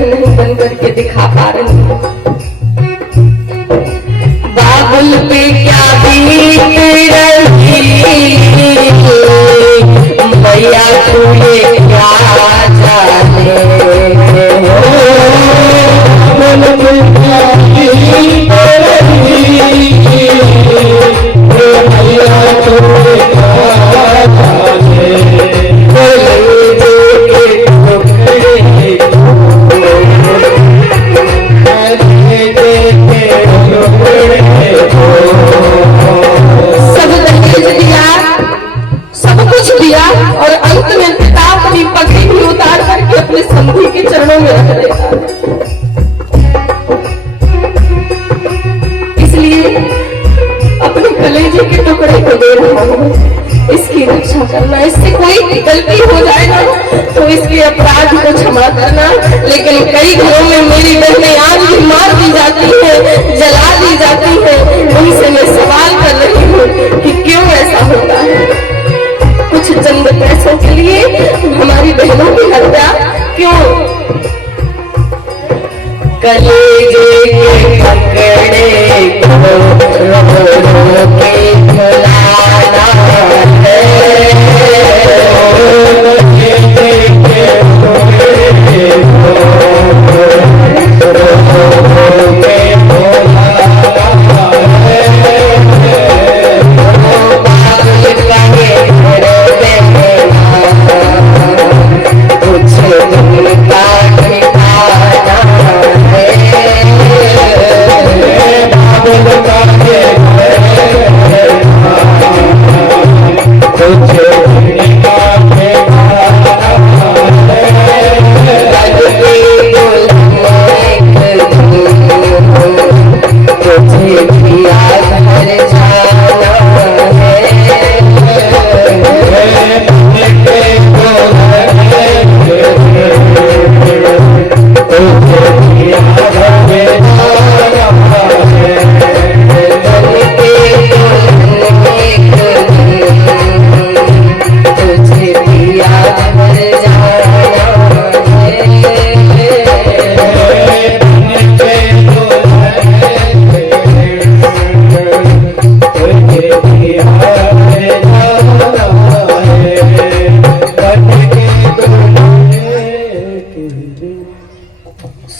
बहन नहीं बन करके दिखा पा रही हूँ। बाबुल पे क्या बीत रही मैया तू ये क्या जाने और अंत में पिता अपनी पगड़ी भी उतार करके अपने संधि के चरणों में रख देता। इसलिए अपने कलेजे के टुकड़े को दे रहा हूँ, इसकी रक्षा करना। इससे कोई गलती हो जाए ना तो इसके अपराध को क्षमा करना। लेकिन कई घरों में मेरी बहनें आज भी मार दी जाती है, जला दी जाती है। उनसे मैं सवाल कर रही हूँ कि क्यों ऐसा होता है? कुछ चंद पैसों के लिए हमारी बहनों की हत्या क्यों? कलेजे के टुकड़े को रो के भुलाना है।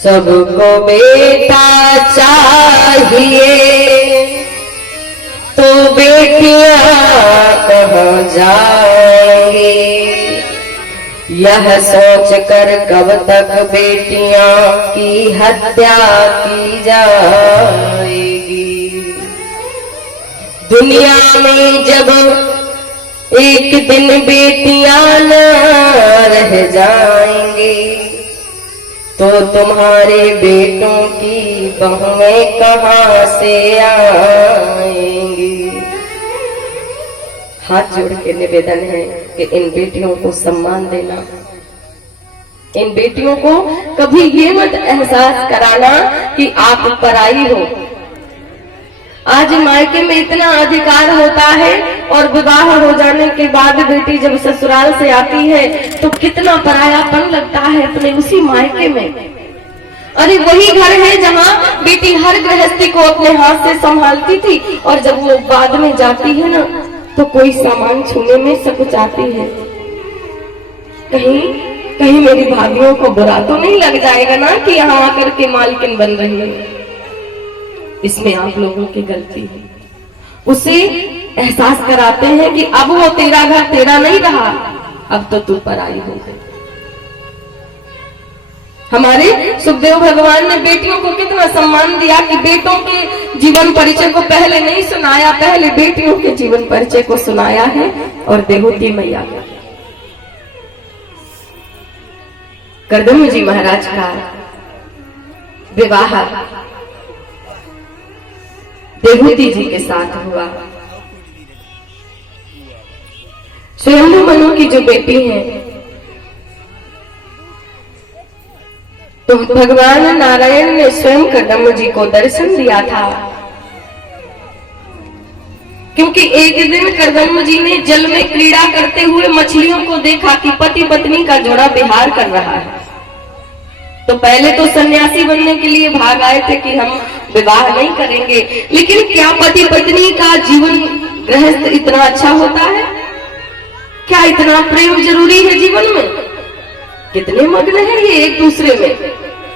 सबको बेटा चाहिए तो बेटियां कहाँ जाएंगी? यह सोच कर कब तक बेटियां की हत्या की जाएगी? दुनिया में जब एक दिन बेटियां न रह जाएंगी तो तुम्हारे बेटों की बहुएं कहाँ से आएंगी? हाथ जोड़ के निवेदन है कि इन बेटियों को सम्मान देना। इन बेटियों को कभी ये मत एहसास कराना कि आप पराई हो। आज मायके में इतना अधिकार होता है और विवाह हो जाने के बाद बेटी जब ससुराल से आती है तो कितना परायापन लगता है अपने उसी मायके में। अरे वही घर है जहाँ बेटी हर गृहस्थी को अपने हाथ से संभालती थी और जब वो बाद में जाती है ना तो कोई सामान छूने में सकुचाती है। कहीं कहीं मेरी भाभियों को बुरा तो नहीं लग जाएगा ना कि यहाँ आकर के मालकिन बन रही है? इसमें आप लोगों की गलती है। उसे एहसास कराते हैं कि अब वो तेरा घर तेरा नहीं रहा, अब तो तू पराई हो गई। हमारे सुखदेव भगवान ने बेटियों को कितना सम्मान दिया कि बेटों के जीवन परिचय को पहले नहीं सुनाया, पहले बेटियों के जीवन परिचय को सुनाया है। और देवहूति मैया कर्दम जी महाराज का विवाह देवहूति जी के साथ हुआ। स्वयंभू मनु की जो बेटी है तो भगवान नारायण ने स्वयं कर्दम जी को दर्शन दिया था, क्योंकि एक दिन कर्दम जी ने जल में क्रीड़ा करते हुए मछलियों को देखा कि पति पत्नी का जोड़ा विहार कर रहा है। तो पहले तो सन्यासी बनने के लिए भाग आए थे कि हम विवाह नहीं करेंगे, लेकिन क्या पति पत्नी का जीवन गृहस्थ इतना अच्छा होता है? क्या इतना प्रेम जरूरी है जीवन में? कितने मग्न है ये एक दूसरे में,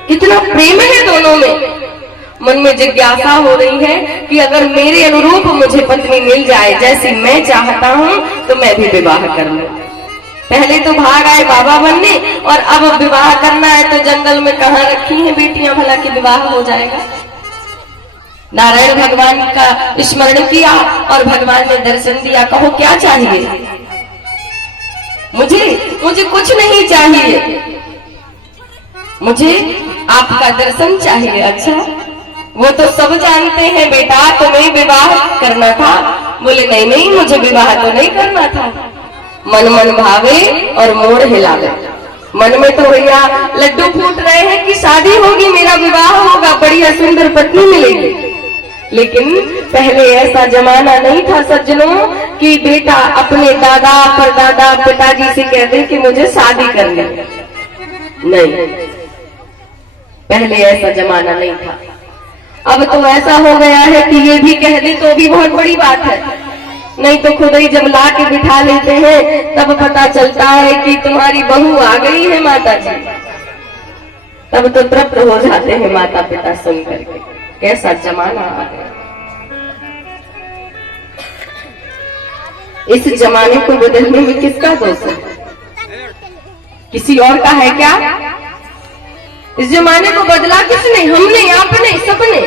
कितना प्रेम है दोनों में। मन में जिज्ञासा हो रही है कि अगर मेरे अनुरूप मुझे पत्नी मिल जाए जैसी मैं चाहता हूं तो मैं भी विवाह कर लूं। पहले तो भाग आए बाबा बनने, और अब विवाह करना है तो जंगल में कहां रखी हैं बेटियां भला कि विवाह हो जाएगा। नारायण भगवान का स्मरण किया और भगवान ने दर्शन दिया। कहो क्या चाहिए? मुझे कुछ नहीं चाहिए, मुझे आपका दर्शन चाहिए। अच्छा, वो तो सब जानते हैं बेटा तुम्हें विवाह करना था। बोले नहीं नहीं, मुझे विवाह तो नहीं करना था। मन मन भावे और मोड़ हिलावे। मन में तो भैया लड्डू फूट रहे हैं कि शादी होगी, मेरा विवाह होगा, बढ़िया सुंदर पत्नी मिलेगी। लेकिन पहले ऐसा जमाना नहीं था सज्जनों कि बेटा अपने दादा परदादा पिताजी से कहते कि मुझे शादी करनी। नहीं, पहले ऐसा जमाना नहीं था। अब तो ऐसा हो गया है कि ये भी कह दे तो भी बहुत बड़ी बात है, नहीं तो खुद ही जब ला के बिठा लेते हैं तब पता चलता है कि तुम्हारी बहू आ गई है माता जी। तब तो तृप्त हो जाते हैं माता पिता सुन करके। कैसा जमाना आ गया। इस जमाने को बदलने में किसका दोष है? किसी और का है क्या? इस जमाने को बदला किसने? हमने, आपने, सबने।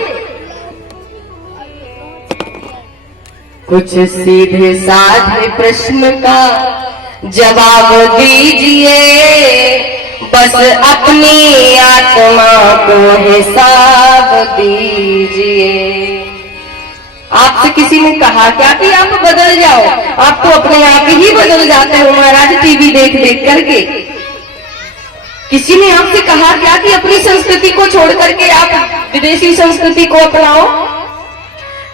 कुछ सीधे साधे प्रश्न का जवाब दीजिए, बस अपनी आत्मा को हिसाब दीजिए। आपसे किसी ने कहा क्या कि आप बदल जाओ? आप तो अपने आप ही बदल जाते हो महाराज, टीवी देख देख करके। किसी ने आपसे कहा क्या कि अपनी संस्कृति को छोड़ करके आप विदेशी संस्कृति को अपनाओ?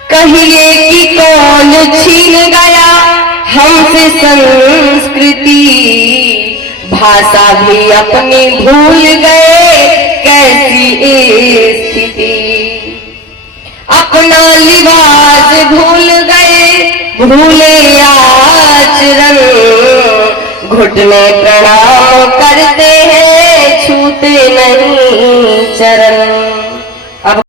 कहिए कि कौन छीन गया हमसे संस्कृति, भाषा भी अपनी भूल गए, कैसी स्थिति। अपना लिबास भूल गए, भूले आचरण, घुटने प्रणाम करते हैं, छूते नहीं चरण।